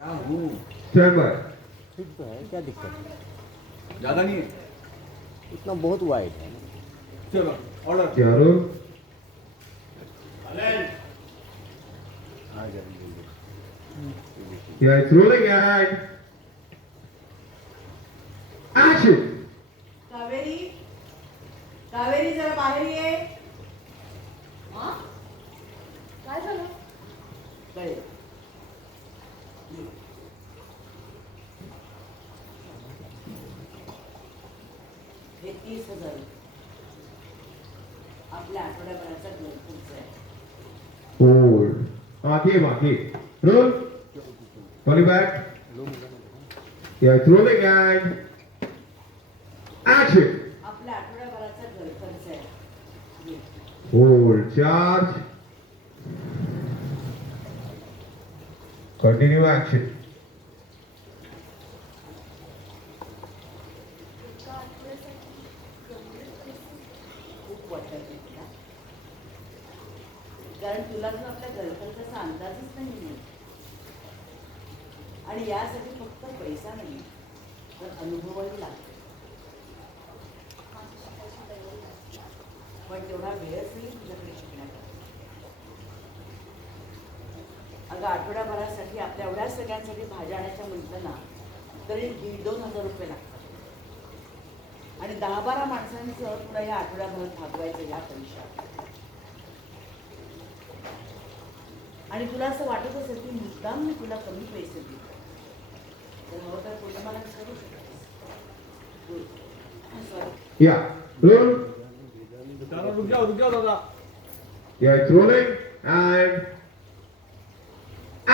Stand by. ठीक तो है, क्या दिक्कत है? ज्यादा नहीं है। इतना बहुत वाइड है। चलो ऑर्डर चारों आ जाएंगे। Yeah, it's rolling and action. Kaveri Kaveri जरा बाहेर ये. हा? काय झालं? काय? हे 30,000 आपल्या आठवड्याभराचा खर्च आहे. Hold. आगे. Roll. Calling back. Yeah, it's rolling and action. आपल्या आठवड्याभराचा खर्च आहे. Hold. Charge. Continue action. खूप वाटत तुला, कारण तुला जो आपल्या घरखर्चाचा अंदाजच नाही. आणि यासाठी फक्त पैसा नाही तर अनुभवही लागतो. पण तेवढा वेळच नाही तुझ्याकडे शिकण्याचा. अगं आठवड्याभरासाठी आपल्या एवढ्या सगळ्यांसाठी भाज्या आणायच्या म्हटलं ना तरी 1,500-2,000 रुपये लागतात. आणि 10-12 माणसांचं तुला या आठवड्याभरात भागवायचं या पैशात. आणि तुला असं वाटत असेल की मुद्दाम मी तुला कमी पैसे देतो, तर हवं तर तुला मला करू शकतेस. Yeah. Roll. रुक जाओ दादा. Yeah, it's rolling and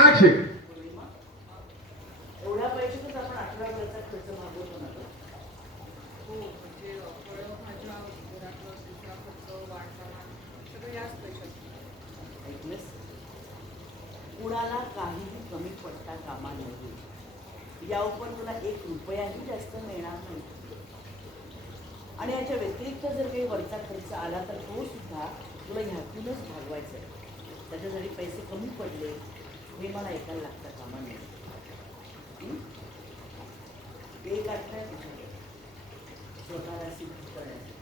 action. एवढ्या पैशातच आपण आठवड्याभराचा खर्च भागवतो ना गं. हो, म्हणजे फळं, भाज्या, घरातलं दुसरा खर्च, वाणसामान सगळं याच पैशात. ऐकलंस? कुणाला काहीही कमी पडता कामा नये. या उपर तुला 1 रुपयाही जास्त मिळणार नाही. आणि याच्या व्यतिरिक्त जर काही वरचा खर्च आला तर तो सुद्धा तुला ह्यातूनच भागवायचा आहे. त्याच्यासाठी पैसे कमी पडले हे मला ऐकायला लागतं कामा नये. ते काढताय तुझ्याकडे स्वतःला सिद्ध करण्यासाठी.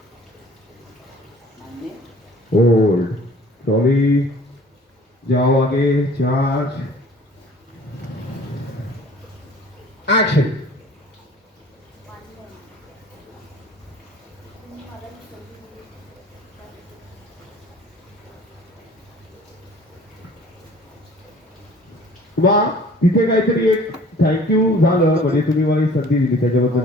मान्य? Hold. Trolley. जाओ आगे. Charge. Action. वा तिथे काहीतरी एक थँक्यू झालं म्हणजे तुम्ही मला ही संधी दिली त्याच्याबद्दल